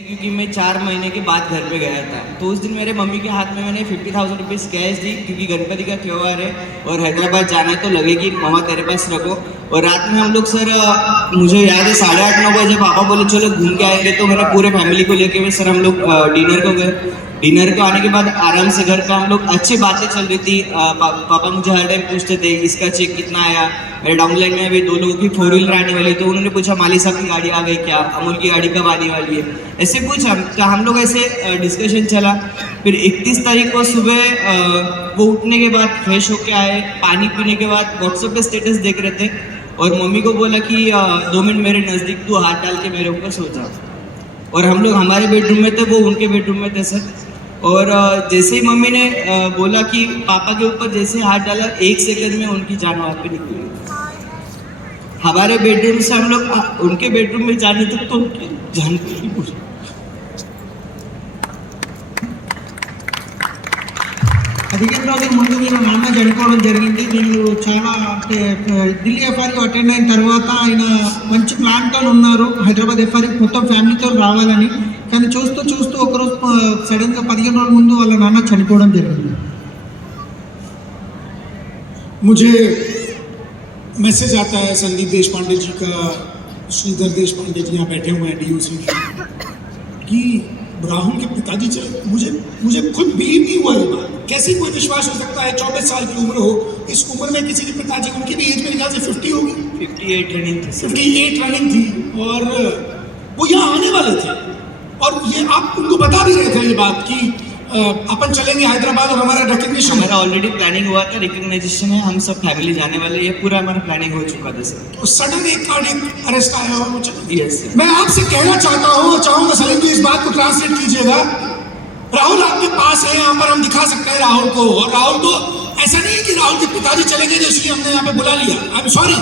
क्योंकि मैं 4 महीने के बाद घर पे गया था, तो उस दिन मेरे मम्मी के हाथ में मैंने 50,000 रुपीज़ कैश दी, क्योंकि गणपति का त्यौहार है और हैदराबाद जाना है तो लगेगी, मामा तेरे पास रखो। और रात में हम लोग सर मुझे याद है 8:30-9 बजे पापा बोले चलो घूम के आएंगे, तो मैंने पूरे फैमिली को लेके हुए सर हम लोग डिनर को गए। डिनर को आने के बाद आराम से घर पे हम लोग अच्छी बातें चल रही थी। पापा मुझे हर टाइम पूछते थे इसका चेक कितना आया। मेरे डाउनलाइन में अभी 2 लोगों की 4 व्हीलर आने वाली, तो उन्होंने पूछा माली साहब की गाड़ी आ गई क्या, अमूल की गाड़ी कब आने वाली है, ऐसे पूछा। तो हम लोग ऐसे डिस्कशन चला। फिर 31 तारीख को सुबह वो उठने के बाद फ्रेश होके आए, पानी पीने के बाद व्हाट्सएप पे स्टेटस देख रहे थे और मम्मी को बोला कि 2 मिनट मेरे नज़दीक तू हाथ डाल के मेरे ऊपर सो जा। और हम लोग हमारे बेडरूम में थे, वो उनके बेडरूम में थे सर। और जैसे ही मम्मी ने बोला कि पापा के ऊपर जैसे हाथ डाला, 1 सेकंड में उनकी जान वहाँ पे निकली। हमारे बेडरूम से हम लोग उनके बेडरूम में जाने तक तो उनकी जान निकली। అధికార రోజుల ముందు నేను మా అన్న చనిపోవడం జరిగింది. నేను చాలా అంటే ఢిల్లీ ఎఫ్ఆర్కి అటెండ్ అయిన తర్వాత ఆయన మంచి ప్లాన్తో ఉన్నారు హైదరాబాద్ ఎఫ్ఆర్కి మొత్తం ఫ్యామిలీతో రావాలని. కానీ చూస్తూ చూస్తూ ఒకరోజు సడన్గా 15 రోజుల ముందు వాళ్ళ నాన్న చనిపోవడం జరిగింది. मुझे मैसेज आता है संदीप देशपांडे जी का, श्रीधर देशपांडे जी यहाँ बैठे हुए हैं डीयूसी, कि राहुल के पिताजी चले। मुझे खुद बिलीव नहीं हुआ ये बात। कैसे कोई विश्वास हो सकता है 24 साल की उम्र हो, इस उम्र में किसी के पिताजी, उनकी भी एज मेरे ख्याल से 50 होगी, 58 रनिंग थी, 58 रनिंग थी, और वो यहाँ आने वाले थे। और ये आप उनको बता भी रहे थे ये बात कि अपन चलेंगे हैदराबाद और हमारा रिकग्निशन, हमारा ऑलरेडी प्लानिंग हुआ था, रिकग्नाइजेशन है, हम सब फैमिली जाने वाले, ये पूरा हमारा प्लानिंग हो चुका था सर। तो सडन एक कार्डियक अरेस्ट आया और वो चले। Yes sir. मैं आपसे कहना चाहता हूँ और चाहूंगा सलीम जी इस बात को ट्रांसलेट कीजिएगा। राहुल आपके पास है, यहाँ पर हम दिखा सकते हैं राहुल को, और राहुल तो ऐसा नहीं है कि राहुल के पिताजी चले गए इसलिए हमने यहाँ पे बुला लिया। आई एम सॉरी,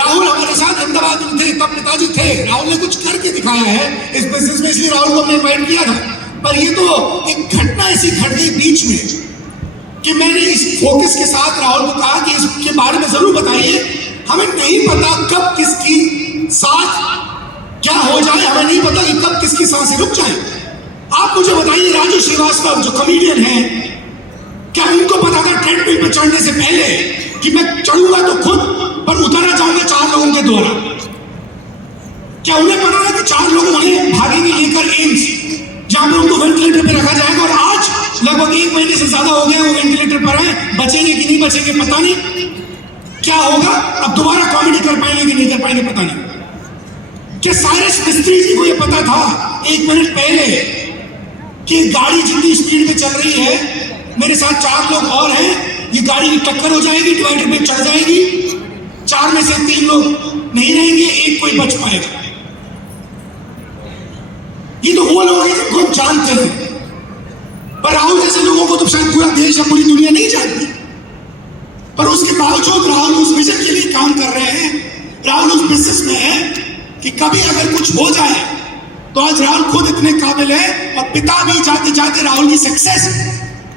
राहुल हमारे साथ अहमदाबाद में थे तब पिताजी थे, राहुल ने कुछ करके दिखाया है इस बिजनेस में, इसलिए राहुल को हमने इन्वाइट किया था। पर ये तो एक घटना ऐसी घट गई बीच में कि मैंने इस फोकस के साथ राहुल को कहा कि इसके बारे में जरूर बताइए, हमें नहीं पता कब किसकी सांस क्या हो जाए, हमें नहीं पता कि कब किसकी सांसें रुक जाए। आप मुझे बताइए, राजू श्रीवास्तव जो कॉमेडियन है, क्या उनको पता था ट्रेडमिल पे चढ़ने से पहले कि मैं चढ़ूंगा तो खुद पर उतरना चाहूंगा 4 लोगों के द्वारा? क्या उन्हें पता था कि 4 लोग उन्हें भागेंगे लेकर एम्स, जहां पर उनको वेंटिलेटर पे रखा जाएगा, और आज लगभग 1 महीने से ज्यादा हो गया वो वेंटिलेटर पर है, बचेंगे कि नहीं बचेंगे पता नहीं, क्या होगा अब दोबारा कॉमेडी कर पाएंगे कि नहीं कर पाएंगे पता नहीं। क्या साइरस मिस्त्री जी को ये पता था 1 मिनट पहले कि गाड़ी जितनी स्पीड में चल रही है, मेरे साथ 4 लोग और हैं, ये गाड़ी की टक्कर हो जाएगी, डिवाइडर पे चढ़ जाएगी, 4 में से 3 लोग नहीं रहेंगे, 1 कोई बच पाएगा। ये तो वो लोग हैं जिनको हम जानते हैं, पर राहुल जैसे लोगों को तो शायद पूरा देश या पूरी दुनिया नहीं जानती, पर उसके बावजूद राहुल उस विजन के लिए काम कर रहे हैं। राहुल उस बिजनेस में है कि कभी अगर कुछ हो जाए तो आज राहुल खुद इतने काबिल है, और पिता भी जाते जाते राहुल की सक्सेस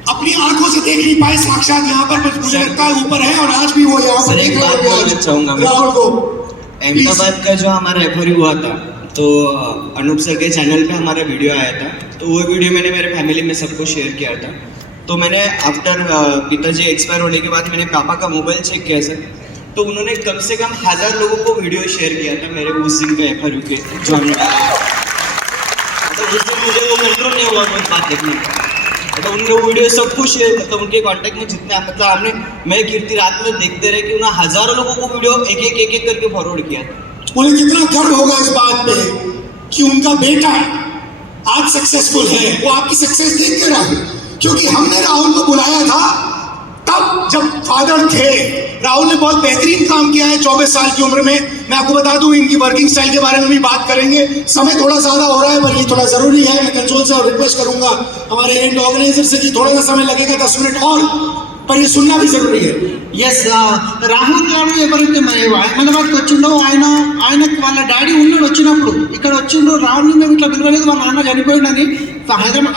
अपनी आंखों से देख नहीं पाए, साक्षात यहाँ पर मुझे लगता है ऊपर है, और आज भी वो यहाँ पर एक बात बोलना चाहूंगा राहुल को। अहमदाबाद का जो हमारा एफआरयू हुआ था, तो अनूप सर के चैनल पे हमारा वीडियो आया था, तो वो वीडियो मैंने मेरे फैमिली में सबको शेयर किया था। तो मैंने आफ्टर पिताजी एक्सपायर होने के बाद मैंने पापा का मोबाइल चेक किया सर, तो उन्होंने कम से कम 1000 लोगों को वीडियो शेयर किया था मेरे उस दिन का एफआरयू के जो हमने, तो उस दिन मुझे वो कंट्रोल नहीं हुआ वो बात देखने का, तो उनके वीडियो सब कुछ शेयर, मतलब उनके कांटेक्ट में जितने, मतलब हमने, मैं कीर्ति रात में देखते रहे कि उन्होंने हजारों लोगों को वीडियो एक करके फॉरवर्ड किया था। उन्हें कितना गर्व होगा इस बात पे कि उनका बेटा आज सक्सेसफुल है, वो आपकी सक्सेस देख के राहुल, क्योंकि हमने राहुल को बुलाया था तब जब फादर थे। राहुल ने बहुत बेहतरीन काम किया है 24 साल की उम्र में। मैं आपको बता दूं, इनकी वर्किंग स्टाइल के बारे में भी बात करेंगे, समय थोड़ा ज्यादा हो रहा है पर ये थोड़ा जरूरी है। मैं कंट्रोल से और रिक्वेस्ट करूंगा हमारे इवेंट ऑर्गेनाइजर से कि थोड़ा सा समय लगेगा, 10 मिनट और, पर ये सुनना भी जरूरी है। ఎస్ రాహుల్ గారు ఎవరైతే అహ్మదాబాద్కి వచ్చిండో ఆయనకు వాళ్ళ డాడీ ఉన్నాడు వచ్చినప్పుడు, ఇక్కడ వచ్చిండు, రాహుల్ని మేము ఇట్లా పిలవలేదు, వాళ్ళ నాన్న చనిపోయిందని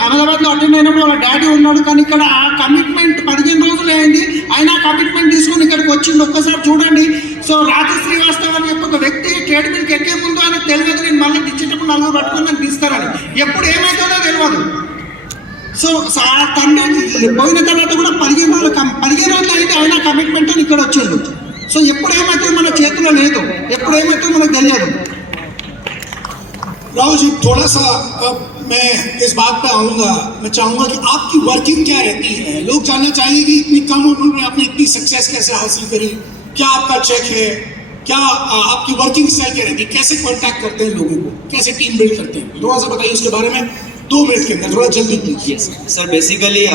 అహ్మదాబాద్లో అటెండ్ అయినప్పుడు వాళ్ళ డాడీ ఉన్నాడు. కానీ ఇక్కడ ఆ కమిట్మెంట్ 15 రోజులు అయింది, ఆయన ఆ కమిట్మెంట్ తీసుకొని ఇక్కడికి వచ్చిండు. ఒక్కసారి చూడండి. సో రాజు శ్రీవాస్తవ్ అని చెప్పి ఒక వ్యక్తి ట్రేడ్మిల్కి ఎక్కే ముందు ఆయనకు తెలియదు నేను మళ్ళీ దించేటప్పుడు 4 పట్టుకొని నన్ను తీస్తారని. ఎప్పుడు ఏమవుతుందో తెలియదు. సో తండ్రి పోయిన తర్వాత కూడా 15 రోజులు అయితే ఆయన కమిట్మెంట్ అని ఇక్కడ వచ్చిండు. సో ఎప్పుడు ఏమవుతుందో మన చేతిలో లేదు, ఎప్పుడు ఏమవుతుందో మనకు తెలియదు. राहुल जी थोड़ा सा मैं इस बात पे आऊँगा, मैं चाहूँगा कि आपकी वर्किंग क्या रहती है. लोग जानना चाहिए कि इतनी कम उम्र में आपने इतनी सक्सेस कैसे हासिल करी, क्या आपका चेक है, क्या आपकी वर्किंग स्टाइल क्या रहती है, कैसे कांटेक्ट करते हैं लोगों को, कैसे टीम बिल्ड करते हैं, थोड़ा सा बताइए उसके बारे में 2 मिनट के अंदर, थोड़ा जल्दी प्लीज. यस सर, बेसिकली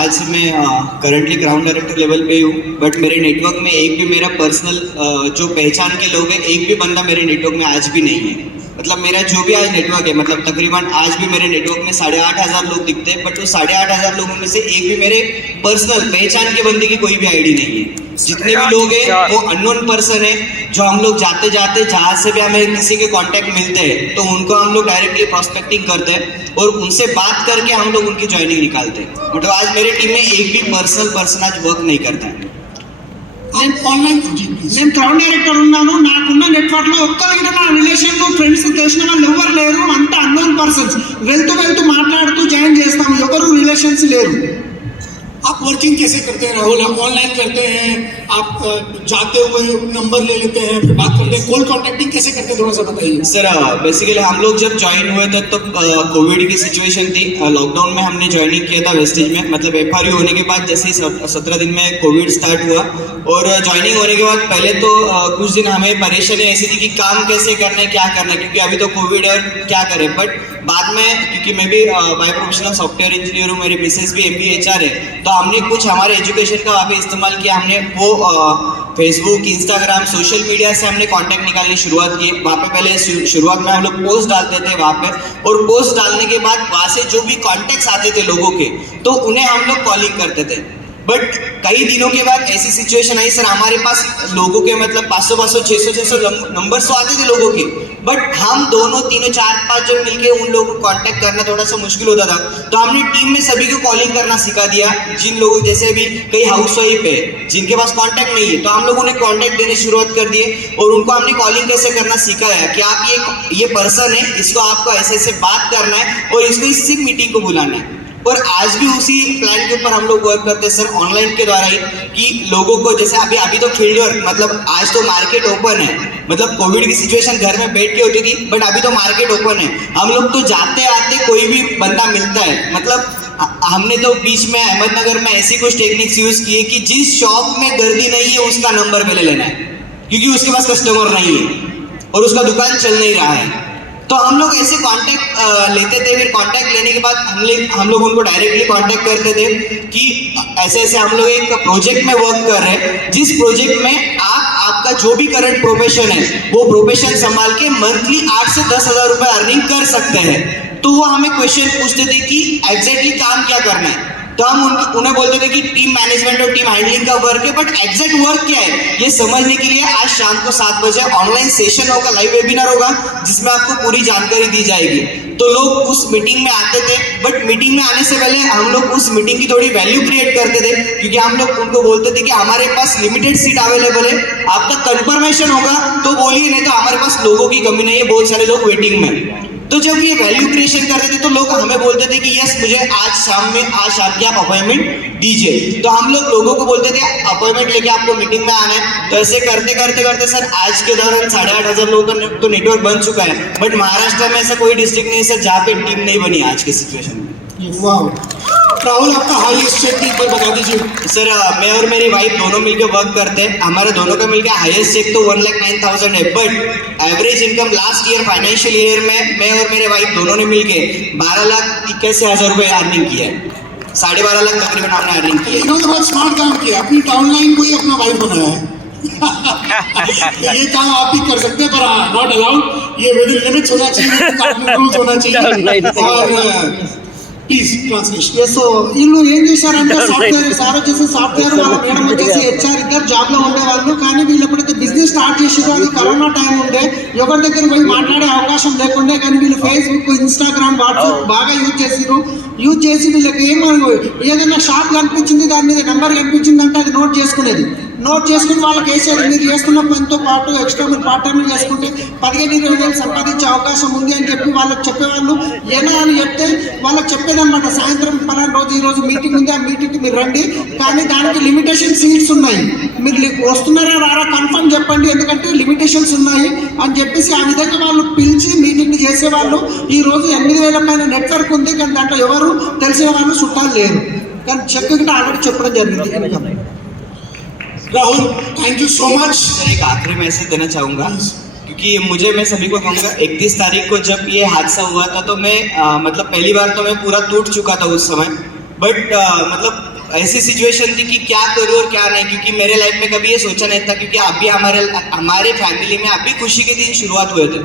आज मैं करंटली ग्राउंड डायरेक्टर लेवल पे हूँ, बट मेरे नेटवर्क में एक भी मेरा पर्सनल जो पहचान के लोग हैं, एक भी बंदा मेरे नेटवर्क में आज भी नहीं है. मतलब मेरा जो भी आज नेटवर्क है, मतलब तकरीबन आज भी मेरे नेटवर्क में 8,500 लोग दिखते हैं, बट उस 8,500 लोगों में से एक भी मेरे पर्सनल पहचान के बंदे की कोई भी आईडी नहीं है. जितने भी लोग हैं वो अननोन पर्सन है, जो हम लोग जाते जाते जहाँ से भी हमें किसी के कांटेक्ट मिलते हैं तो उनको हम लोग डायरेक्टली प्रॉस्पेक्टिंग करते हैं और उनसे बात करके हम लोग उनकी ज्वाइनिंग निकालते हैं. मतलब आज मेरे टीम में एक भी पर्सन आज वर्क नहीं करता है. ऑनलाइन నేను క్రౌడ్ డైరెక్టర్ ఉన్నాను. నాకున్న నెట్వర్క్ లో ఒక్కరికి నా రిలేషన్ లో ఫ్రెండ్స్ తెలిసిన వాళ్ళు ఎవరు లేరు. అంతా అన్నోన్ పర్సన్స్. వెళ్తూ మాట్లాడుతూ జాయిన్ చేస్తాము, ఎవరు రిలేషన్స్ లేరు. आप वर्किंग कैसे करते हैं राहुल? आप ऑनलाइन करते हैं, आप जाते हुए नंबर ले लेते हैं, फिर बात करते हैं, कोल्ड कॉन्टेक्टिंग कैसे करते हैं, थोड़ा सा बताइए. सर बेसिकली हम लोग जब ज्वाइन हुए थे तो कोविड की सिचुएशन थी. लॉकडाउन में हमने ज्वाइनिंग किया था वेस्टेज में. मतलब FRU होने के बाद जैसे ही 17 दिन में कोविड स्टार्ट हुआ और ज्वाइनिंग होने के बाद पहले तो कुछ दिन हमें परेशानी ऐसी थी कि काम कैसे करना है, क्या करना है, क्योंकि अभी तो कोविड है, क्या करें. बट बाद में क्योंकि मैं भी बाय प्रोफेशनल सॉफ्टवेयर इंजीनियर हूँ, मेरी मिसेस भी MBA HR है, तो हमने कुछ हमारे एजुकेशन का वहाँ पे इस्तेमाल किया. हमने वो फेसबुक, इंस्टाग्राम, सोशल मीडिया से हमने कांटेक्ट निकालने शुरुआत की. वहाँ पे पहले शुरुआत में हम लोग पोस्ट डालते थे वहाँ पे, और पोस्ट डालने के बाद वहाँ से जो भी कॉन्टेक्ट्स आते थे लोगों के, तो उन्हें हम लोग कॉलिंग करते थे. बट कई दिनों के बाद ऐसी सिचुएशन आई सर, हमारे पास लोगों के मतलब 500 600 नंबर्स तो आते थे लोगों के, बट हम दोनों तीनों 4-5 जन मिलके उन लोगों को कांटेक्ट करना थोड़ा सा मुश्किल होता था. तो हमने टीम में सभी को कॉलिंग करना सिखा दिया. जिन लोगों जैसे अभी कई हाउस वाइफ है जिनके पास कांटेक्ट नहीं है, तो हम लोग उन्हें कांटेक्ट देने शुरुआत कर दिए और उनको हमने कॉलिंग कैसे करना सिखाया कि आप ये पर्सन है, इसको आपको ऐसे बात करना है और इसको इसी मीटिंग को बुलाना है. और आज भी उसी प्लान के ऊपर हम लोग वर्क करते हैं सर, ऑनलाइन के द्वारा ही, कि लोगों को जैसे अभी तो फील्ड वर्क, मतलब आज तो मार्केट ओपन है. मतलब कोविड की सिचुएशन घर में बैठ के होती थी, बट अभी तो मार्केट ओपन है. हम लोग तो जाते आते कोई भी बंदा मिलता है. मतलब हमने तो बीच में अहमदनगर में ऐसी कुछ टेक्निक्स यूज किए कि जिस शॉप में गर्दी नहीं है उसका नंबर पहले लेना है, क्योंकि उसके पास कस्टमर नहीं है और उसका दुकान चल नहीं रहा है. तो हम लोग ऐसे कांटेक्ट लेते थे. फिर कांटेक्ट लेने के बाद हम लोग उनको डायरेक्टली कांटेक्ट करते थे कि ऐसे हम लोग एक प्रोजेक्ट में वर्क कर रहे हैं, जिस प्रोजेक्ट में आपका जो भी करंट प्रोफेशन है वो प्रोफेशन संभाल के मंथली 8 से 10 हज़ार रुपए अर्निंग कर सकते हैं. तो वो हमें क्वेश्चन पूछते थे कि एग्जैक्टली काम क्या करना है. तो हम उन्हें बोलते थे कि टीम मैनेजमेंट और टीम हैंडलिंग का वर्क है, बट एग्जैक्ट वर्क क्या है ये समझने के लिए आज शाम को 7 बजे ऑनलाइन सेशन होगा, लाइव वेबिनार होगा, जिसमें आपको पूरी जानकारी दी जाएगी. तो लोग उस मीटिंग में आते थे, बट मीटिंग में आने से पहले हम लोग उस मीटिंग की थोड़ी वैल्यू क्रिएट करते थे, क्योंकि हम लोग उनको बोलते थे कि हमारे पास लिमिटेड सीट अवेलेबल है, आपका कंफर्मेशन होगा तो बोलिए, नहीं तो हमारे पास लोगों की कमी नहीं है, बहुत सारे लोग वेटिंग में. तो जब ये वैल्यू क्रिएशन करते थे तो लोग हमें बोलते थे कि यस मुझे आज शाम की आप अपॉइंटमेंट दीजिए. तो हम लोग लोगों को बोलते थे अपॉइंटमेंट लेके आपको मीटिंग में आना है. तो ऐसे करते करते सर आज के दौरान 8,500 लोगों का तो नेटवर्क बन चुका है. बट महाराष्ट्र में ऐसा कोई डिस्ट्रिक्ट नहीं है सर जहाँ पे टीम नहीं बनी आज की सिचुएशन में. वाह राहुल, आपका हाईएस्ट चेक एक बार बता दीजिए. सर मैं और मेरी वाइफ दोनों मिलकर वर्क करते हैं. हमारे दोनों का मिलकर हाईएस्ट चेक तो 1,09,000 है, but average income last year financial year में मैं और मेरे वाइफ दोनों ने मिलकर 12,81,000 रुपये अर्निंग किया है. 12.5 लाख तकरीबन हमने अर्निंग किया. इन्होंने बहुत स्मार्ट काम किया, अपनी डाउनलाइन को ही अपना वाइफ बनाया है. ये काम आप भी कर सकते हैं, पर नॉट अलाउड. ये विद इन लिमिट्स होना चाहिए, रूल्स होना चाहिए. और ప్లీజ్ ట్రాన్స్లేషన్. సో వీళ్ళు ఏం చేశారంటే సార్ వచ్చేసి సాఫ్ట్వేర్ వాళ్ళ మేడం వచ్చేసి HR ఇద్దరు జాబ్ లో ఉండేవాళ్ళు. కానీ వీళ్ళు ఎప్పుడైతే బిజినెస్ స్టార్ట్ చేసారో అది కరోనా టైం ఉండే, ఎవరి దగ్గర పోయి మాట్లాడే అవకాశం లేకుండే. కానీ వీళ్ళు ఫేస్బుక్, ఇన్స్టాగ్రామ్, వాట్సాప్ బాగా యూజ్ చేసి వీళ్ళకి ఏదైనా షాప్ కనిపించింది, దాని మీద నెంబర్ కనిపించింది అంటే అది నోట్ చేసుకునేది. నోట్ చేసుకుని వాళ్ళకి వేసేది మీరు చేస్తున్న పనితో పాటు ఎక్స్ట్రా మీరు పార్ట్ టైం చేసుకుంటే 15-20 సంపాదించే అవకాశం ఉంది అని చెప్పి వాళ్ళకి చెప్పేవాళ్ళు. ఏనా అని చెప్తే వాళ్ళకి చెప్పేదన్నమాట, సాయంత్రం పలానా రోజు ఈ రోజు మీటింగ్ ఉంది, ఆ మీటింగ్కి మీరు రండి, కానీ దానికి లిమిటేషన్ సీట్స్ ఉన్నాయి, మీరు వస్తున్నారా రారా కన్ఫర్మ్ చెప్పండి ఎందుకంటే లిమిటేషన్స్ ఉన్నాయి అని చెప్పేసి ఆ విధంగా వాళ్ళు పిలిచి మీటింగ్ చేసేవాళ్ళు. ఈ రోజు 8,000 పైన నెట్వర్క్ ఉంది, కానీ దాంట్లో ఎవరు తెలిసిన వాళ్ళు చుట్టాలు లేరు, కానీ చెక్ గిట్ట ఆల్రెడీ చెప్పడం జరిగింది. Rahul, thank you so much. Sir एक आखिरी मैसेज देना चाहूँगा, क्योंकि मैं सभी को कहूँगा 31 तारीख को जब ये हादसा हुआ था तो मैं मतलब पहली बार तो मैं पूरा टूट चुका था उस समय, बट मतलब ऐसी सिचुएशन थी कि क्या करूँ और क्या नहीं, क्योंकि मेरे लाइफ में कभी ये सोचा नहीं था, क्योंकि अभी हमारे फैमिली में अभी खुशी के दिन शुरुआत हुए थे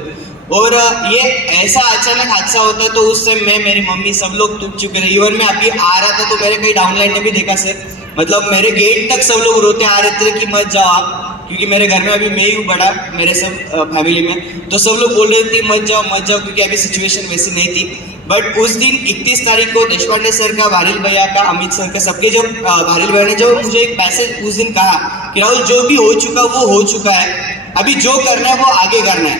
और ये ऐसा अचानक हादसा होता है तो उस समय मैं, मेरी मम्मी सब लोग टूट चुके थे। इवन मैं अभी आ रहा था तो मेरे कई डाउनलाइन ने भी देखा सर, मतलब मेरे गेट तक सब लोग रोते आ रहे थे कि मत जाओ आप, क्योंकि मेरे घर में अभी मैं ही हूँ बड़ा मेरे सब फैमिली में, तो सब लोग बोल रहे थे मत जाओ क्योंकि अभी सिचुएशन वैसी नहीं थी। बट उस दिन 31 तारीख को देशपांडे सर का, भारिल भैया का, अमित सर का, सबके जो भारिल भैया ने जो मुझे एक मैसेज उस दिन कहा कि राहुल जो भी हो चुका वो हो चुका है, अभी जो करना है वो आगे करना है।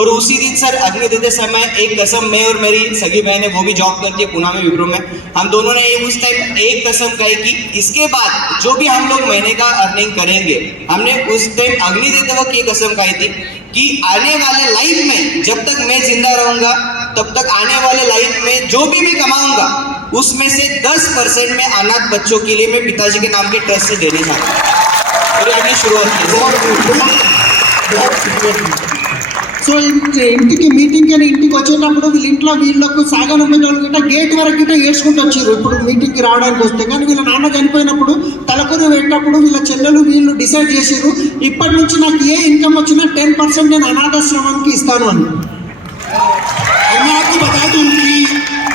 और उसी दिन सर अग्नि देते समय एक कसम, मैं और मेरी सगी बहन है वो भी जॉब करती है पुणे में विप्रो में, हम दोनों ने उस टाइम एक कसम कही कि इसके बाद जो भी हम लोग महीने का अर्निंग करेंगे, हमने उस टाइम अग्नि देते वक्त ये कसम कही थी कि आने वाले लाइफ में जब तक मैं जिंदा रहूंगा तब तक आने वाले लाइफ में जो भी मैं कमाऊंगा उसमें से 10% में अनाथ बच्चों के लिए मैं पिताजी के नाम के ट्रस्ट से देने जा रहा हूँ। और ये अपनी शुरुआत సో ఇంటికి మీటింగ్ అని ఇంటికి వచ్చేటప్పుడు వీళ్ళకు సాగనంపేటోళ్ళు గిట్ట గేట్ వరకు గిట్ట ఏడ్చుకుంటూ వచ్చారు. ఇప్పుడు మీటింగ్కి రావడానికి వస్తే కానీ వీళ్ళ నాన్న చనిపోయినప్పుడు తలకొరి పెట్టినప్పుడు వీళ్ళ చెల్లెలు వీళ్ళు డిసైడ్ చేశారు, ఇప్పటి నుంచి నాకు ఏ ఇన్కమ్ వచ్చినా 10% నేను అనాథాశ్రమానికి ఇస్తాను అని. मैं आपको बता दूं कि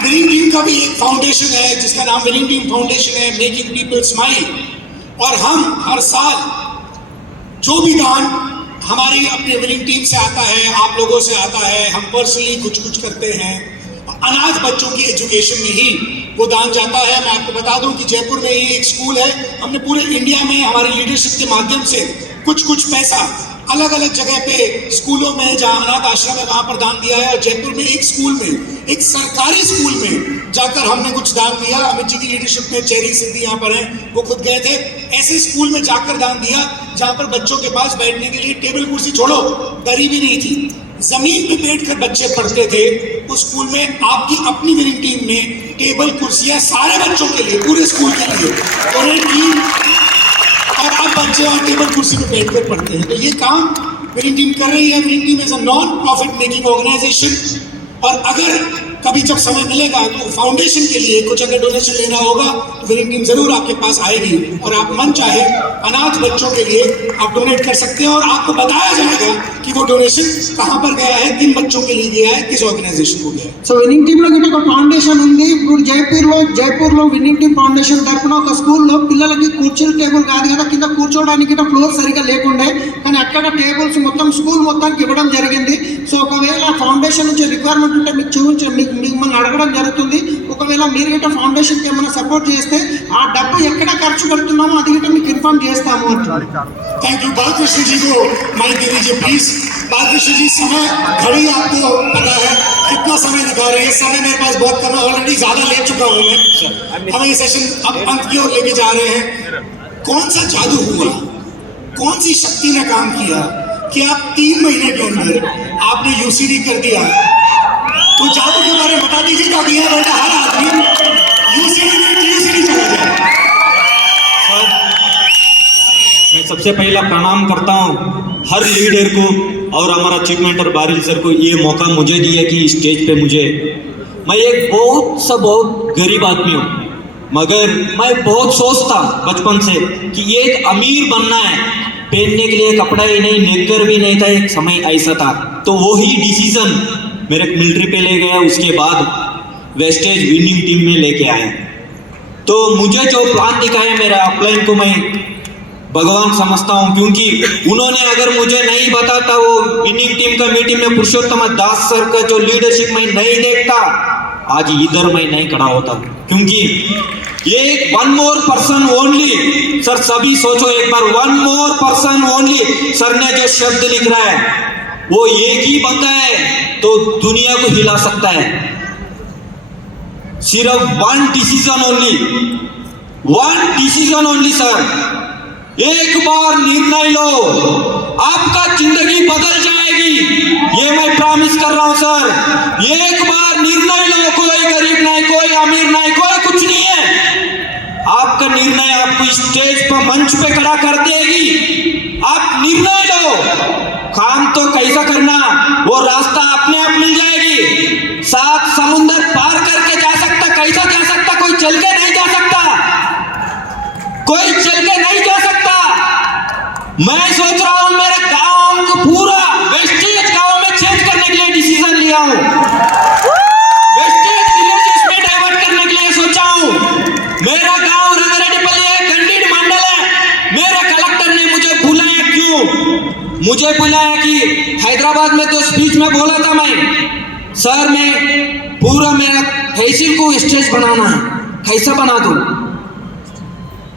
विनिंग टीम का भी एक फाउंडेशन है जिसका नाम विनिंग टीम फाउंडेशन है, मेकिंग पीपल स्माइल, और हम हर साल जो भी दान हमारी अपने विनिंग टीम से आता है, आप लोगों से आता है, हम पर्सनली कुछ करते हैं, अनाथ बच्चों की एजुकेशन में ही वो दान जाता है। मैं आपको बता दूं कि जयपुर में ही एक स्कूल है, हमने पूरे इंडिया में हमारी लीडरशिप के माध्यम से कुछ पैसा अलग अलग जगह पे स्कूलों में जहाँ अनाथ आश्रम है वहाँ पर दान दिया है, और जयपुर में एक स्कूल में, एक सरकारी स्कूल में जाकर हमने कुछ दान दिया। अमित जी की लीडरशिप में चेरी सिद्धि यहाँ पर हैं, वो खुद गए थे, ऐसे स्कूल में जाकर दान दिया जहाँ पर बच्चों के पास बैठने के लिए टेबल कुर्सी छोड़ो दरी भी नहीं थी, जमीन पे बैठकर बच्चे पढ़ते थे। उस स्कूल में आपकी अपनी विनिंग टीम ने टेबल कुर्सियाँ सारे बच्चों के लिए, पूरे स्कूल के लिए डोनेट की, और अब बच्चे और टेबल कुर्सी पे बैठकर पढ़ते हैं। तो ये काम विनिंग टीम कर रही है। Winning team is a non profit making organisation, और अगर कभी जब समय मिलेगा तो फाउंडेशन के लिए कुछ अगर डोनेशन लेना होगा तो विनिंग टीम जरूर आपके पास आएगी, और आप मन चाहे अनाथ बच्चों के लिए आप डोनेट कर सकते हैं, और आपको बताया जाएगा कि वो डोनेशन कहाँ पर गया है, किन बच्चों के लिए गया है, किस ऑर्गेनाइजेशन को गया है। సో విన్నింగ్ టీంలో గిట్ట ఒక ఫౌండేషన్ ఉంది. ఇప్పుడు జైపూర్లో విన్నింగ్ టీమ్ ఫౌండేషన్ తరఫున ఒక స్కూల్లో పిల్లలకి కుర్చీలు టేబుల్ కాదు కదా, కింద కూర్చోవడానికి గిట్ట ఫ్లోర్ సరిగా లేకుండే, కానీ అక్కడ టేబుల్స్ మొత్తం స్కూల్ మొత్తానికి ఇవ్వడం జరిగింది. సో ఒకవేళ ఫౌండేషన్ నుంచి రిక్వైర్మెంట్ ఉంటే మీకు మిమ్మల్ని అడగడం జరుగుతుంది. ఒకవేళ మీరు గిట్ట ఫౌండేషన్కి ఏమైనా సపోర్ట్ చేస్తే ఆ డబ్బు ఎక్కడ ఖర్చు పెడుతున్నామో అది గిట్ట మీకు ఇన్ఫార్మ్ చేస్తాము అంటున్నారు. Thank you. बालकृष्ण जी को माइक दे दीजिए प्लीज। बालकृष्ण जी, समय घड़ी आपको पता है कितना समय दिखा रहे हैं, समय मेरे पास बहुत कम है, ऑलरेडी ज्यादा ले चुका हूं मैं, हम ये सेशन अब अंत की ओर लेके जा रहे हैं। कौन सा जादू हुआ, कौन सी शक्ति ने काम किया कि आप 3 महीने के अंदर आपने यूसीडी कर दिया? तो जादू के बारे में बता दीजिए ताकि यहाँ बैठा हर आदमी यूसीडी चला जाए। मैं सबसे पहला प्रणाम करता हूँ हर लीडर को और हमारा चीफ मिनिस्टर बारिल सर को, ये मौका मुझे दिया कि स्टेज पे मैं एक बहुत गरीब आदमी हूँ, मगर मैं बहुत सोचता बचपन से कि ये एक अमीर बनना है, पहनने के लिए कपड़ा ही नहीं, नेकर भी नहीं था, एक समय ऐसा था। तो वही डिसीजन मेरे मिलिट्री पे ले गया, उसके बाद वेस्टेज विनिंग टीम में लेके आया। तो मुझे जो प्लान दिखाया मेरा अपलाइन को मैं भगवान समझता हूँ, क्योंकि उन्होंने अगर मुझे नहीं बताता वो विनिंग टीम का मीटिंग में पुरुषोत्तम दास सर का जो लीडरशिप मैं नहीं देखता आज इधर मैं नहीं खड़ा होता, क्योंकि एक one more person only, sir सभी सोचो एक बार, one more person only, sir ने जो शब्द लिख रहा है वो एक ही बंदा है तो दुनिया को हिला सकता है। सिर्फ वन डिसीजन ओनली सर, एक बार निर्णय लो, आपका जिंदगी बदल जाएगी, ये मैं प्रॉमिस कर रहा हूं सर। एक बार निर्णय लो, कोई गरीब नहीं, कोई अमीर नहीं, कोई कुछ नहीं है, आपका निर्णय आपको स्टेज पर मंच पे खड़ा कर देगी। आप निर्णय लो, काम तो कैसा करना वो रास्ता अपने आप मिल जाएगी। 7 समुंदर पार करके जा सकता, कैसा जा सकता, कोई चल के नहीं जा सकता, कोई चल के नहीं जा सकता। मैं सोच रहा हूं मेरे गांव को पूरा वेस्टेज गांव में चेंज करने के लिए डिसीजन लिया हूं, वेस्टेज विलेजेस में डाइवर्ट करने के लिए सोचा हूं। मेरा गांव रंगारेड्डीपल्ली है, गंडीड मंडल है। मेरे कलेक्टर ने मुझे बुलाया, क्यों मुझे बुलाया कि हैदराबाद में तो स्पीच में बोला था मैं, सर मैं पूरा मेरा तहसील को स्टेज बनाना है, कैसा बना दूं,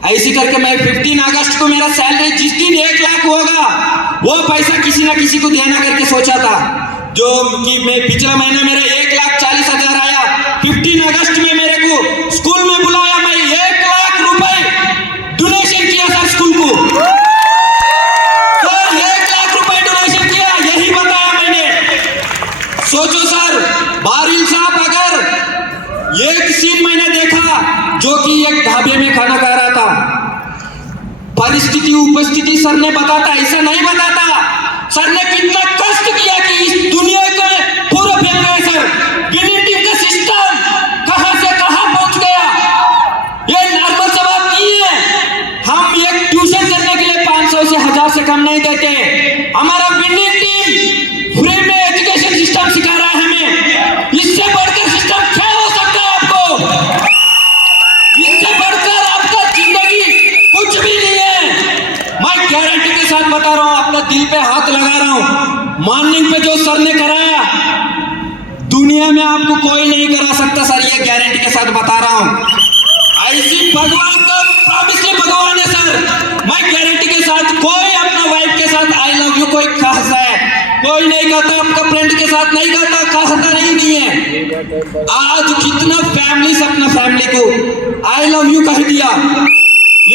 ऐसी करके मैं 15 अगस्त को मेरा सैलरी जिस दिन 1 लाख होगा वो पैसा किसी ना किसी को देना करके सोचा था, जो कि मैं पिछला महीना मेरा 1,40,000 आया। 15 अगस्त में मेरे को स्कूल में बुलाया, मैं 1 लाख रुपए डोनेशन किया सर स्कूल को, सर 1 लाख रुपए डोनेशन किया, यही बताया मैंने। सोचो सर, बारिल साहब अगर एक सीन मैंने देखा जो कि एक ढाबे में खाना खा रहा था, परिस्थिति उपस्थिति सर ने बताता, ऐसा नहीं बताता। सर ने कितना कष्ट किया कि इस दुनिया को पूरा फेंक गए सर, विनिंग टीम का सिस्टम कहां से कहां पहुंच गया, ये नॉर्मल सा बात नहीं है। हम एक ट्यूशन करने के लिए 500 से 1000 से कम नहीं देते। हमारा विनिंग टीम फ्री में एजुकेशन सिस्टम सिखा रहा है हमें, इससे बढ़कर सिस्टम क्या हो सकता है आपको, इससे बढ़कर आपका जिंदगी कुछ भी नहीं है। मैं गारंटी के साथ बता रहा हूं, अपने दिल पे हाथ लगा रहा हूं, मॉर्निंग पे जो सर ने कराया दुनिया में आपको कोई नहीं करा सकता सर, ये गारंटी के साथ बता रहा हूं। ऐसी भगवान का प्रॉमिस है, भगवान है सर, मैं गारंटी के साथ। कोई अपना वाइफ के साथ आई लव यू कोई कहता है, कोई नहीं कहता, आपका फ्रेंड के साथ नहीं कहता नहीं है। आज कितना फैमिली अपना फैमिली को आई लव यू कह दिया।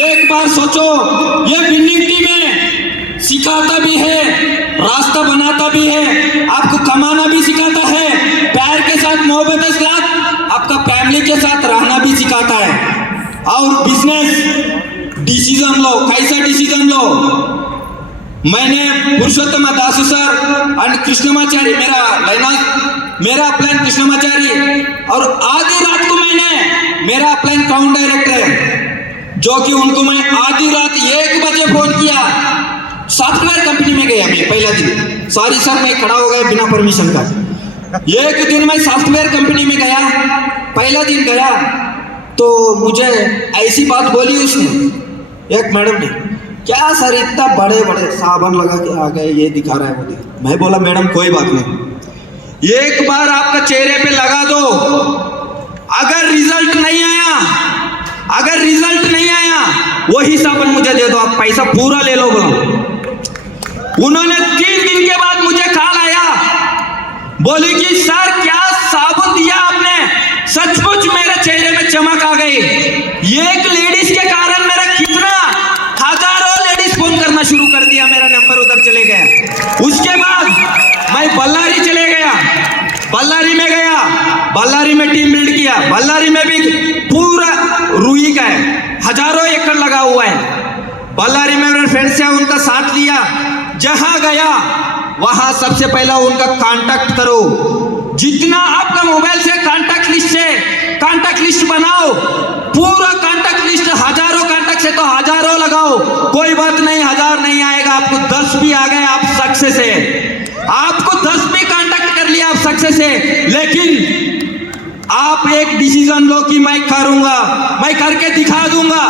एक बार सोचो, ये विनिंग टीम है, सिखाता भी है, रास्ता बनाता भी है, आपको कमाना भी सिखाता है, प्यार के साथ मोहब्बत के साथ आपका फैमिली के साथ रहना भी सिखाता है। और बिजनेस डिसीजन लो, कैसा डिसीजन लो। मैंने पुरुषोत्तम दासू सर और कृष्णमाचारी, मेरा अपलाइन कृष्णमाचारी, और आधी रात को मैंने, मेरा अपलाइन काउंट डायरेक्टर है, जो कि उनको मैं आधी रात 1 बजे फोन किया। सॉफ्टवेयर कंपनी में गया मैं पहला दिन, सॉरी सर मैं खड़ा हो गया बिना परमिशन का। एक दिन मैं सॉफ्टवेयर कंपनी में गया, पहला दिन गया तो मुझे ऐसी बात बोली उसने, एक मैडम ने, क्या सर इतना बड़े बड़े साबन लगा के आ गए, ये दिखा रहा है मुझे। मैं बोला मैडम कोई बात नहीं, एक बार आपका चेहरे पे लगा दो, अगर रिजल्ट नहीं आया वही साबुन मुझे दे दो, आप पैसा पूरा ले लो बोलो। उन्होंने 3 दिन के बाद मुझे कॉल आया, बोली कि सर क्या साबुन दिया आपने, सचमुच मेरे चेहरे में चमक आ गई। एक लेडीज के कारण मेरा कितना हजारों लेडीज फोन करना शुरू कर दिया, मेरा नंबर उधर चले गया। उसके बाद मैं बल्लारी चले गया, बल्लारी में गया, बल्लारी में टीम बिल्ड किया। बल्लारी में भी पूरा रुई का है, हजारों एकड़ लगा हुआ है। बल्लारी में मेरे फ्रेंड्स से उनका साथ लिया, जहां गया वहां सबसे पहला उनका कांटेक्ट करो, जितना आपका मोबाइल से कांटेक्ट लिस्ट बनाओ, पूरा कांटेक्ट लिस्ट, हजारों कांटेक्ट से तो हजारों लगाओ, कोई बात नहीं 1000 नहीं आएगा, आपको 10 भी आ गए आप सक्सेस है, आपको 10 भी कांटेक्ट कर लिया आप सक्सेस है। लेकिन आप एक डिसीजन लो कि मैं करूंगा, मैं करके दिखा दूंगा,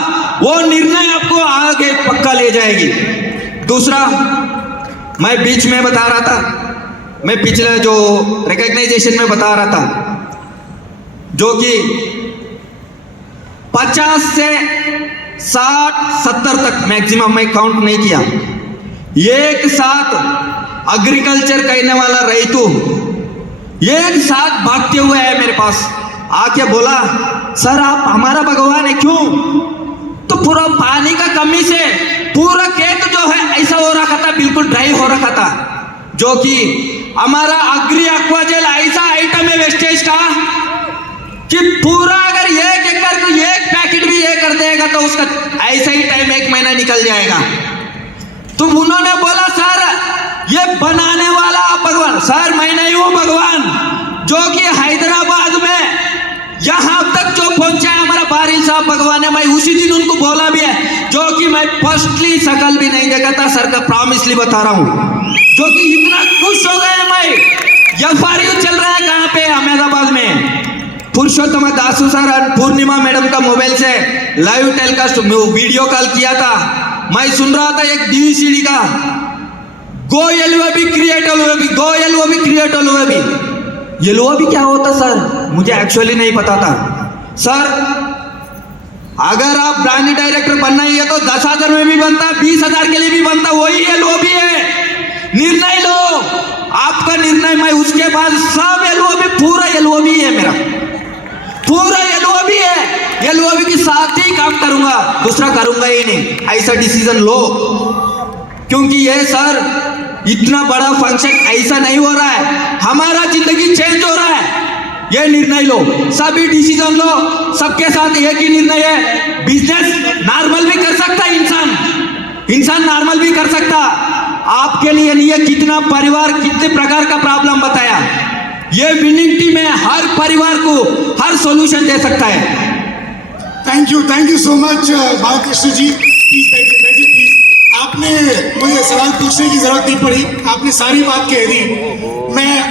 वो निर्णय आपको आगे पक्का ले जाएगी। दूसरा, मैं बीच में बता रहा था, मैं पिछले जो रिकॉग्नाइजेशन में बता रहा था, जो कि 50 से 60-70 तक मैक्सिमम मैं काउंट नहीं किया, एक साथ एग्रीकल्चर करने वाला रईतू एक साथ भागते हुए आए मेरे पास, आके बोला सर आप हमारा भगवान है। क्यों? तो पूरा पानी का कमी से पूरा खेत जो है ऐसा हो रखा था, बिल्कुल ड्राई हो रखा था, जो कि हमारा अग्री एक्वाजेल ऐसा आइटम है वेस्टेज का कि पूरा अगर 1 एकड़ को 1 पैकेट भी ये कर देगा तो उसका ऐसा ही टाइम 1 महीना निकल जाएगा। तो उन्होंने बोला सर ये बनाने वाला आप भगवान। सर मैं नहीं हूं भगवान, जो कि हैदराबाद में यहां तक जो पहुंचा है हमारा बारिल साहब भगवान है। मैं उसी दिन उनको बोला भी है, जो कि मैं फर्स्टली शकल भी नहीं देखा था सर का, प्रॉमिसली बता रहा हूं, जो कि इतना खुश हो गए मैं। FRU चल रहा है कहां पे? अहमदाबाद में। पुरुषोत्तम दासू सर और पूर्णिमा मैडम का मोबाइल से लाइव टेलीकास्ट वीडियो कॉल किया था, मैं सुन रहा था एक DVCD का गो LOB क्रिएट LOB, गो LOB क्रिएट LOB। LOB क्या होता सर? मुझे एक्चुअली नहीं पता था। सर अगर आप ब्रांड डायरेक्टर बनना ही है तो 10,000 में भी बनता, 20,000 के लिए भी बनता, वही LOB है। निर्णय लो, आपका निर्णय। मैं उसके बाद सब LOB पूरा LOB है, मेरा पूरा LOB है। LOB के साथ ही काम करूंगा, दूसरा करूंगा ही नहीं, ऐसा डिसीजन लो। क्योंकि ये सर इतना बड़ा फंक्शन ऐसा नहीं हो रहा है, हमारा जिंदगी चेंज हो रहा है। ये निर्णय लो, सभी डिसीजन लो, सबके साथ एक ही निर्णय है। बिजनेस नॉर्मल भी कर सकता है इंसान नॉर्मल भी कर सकता। आपके लिए नहीं है कितना परिवार कितने प्रकार का प्रॉब्लम बताया, ये विनिंग टीम है, हर परिवार को हर सॉल्यूशन दे सकता है। Thank you so much Balakrishna ji. Please बैठिए प्लीज। आपने मुझे सवाल पूछने की जरूरत नहीं पड़ी, आपने सारी बात कह दी। मैं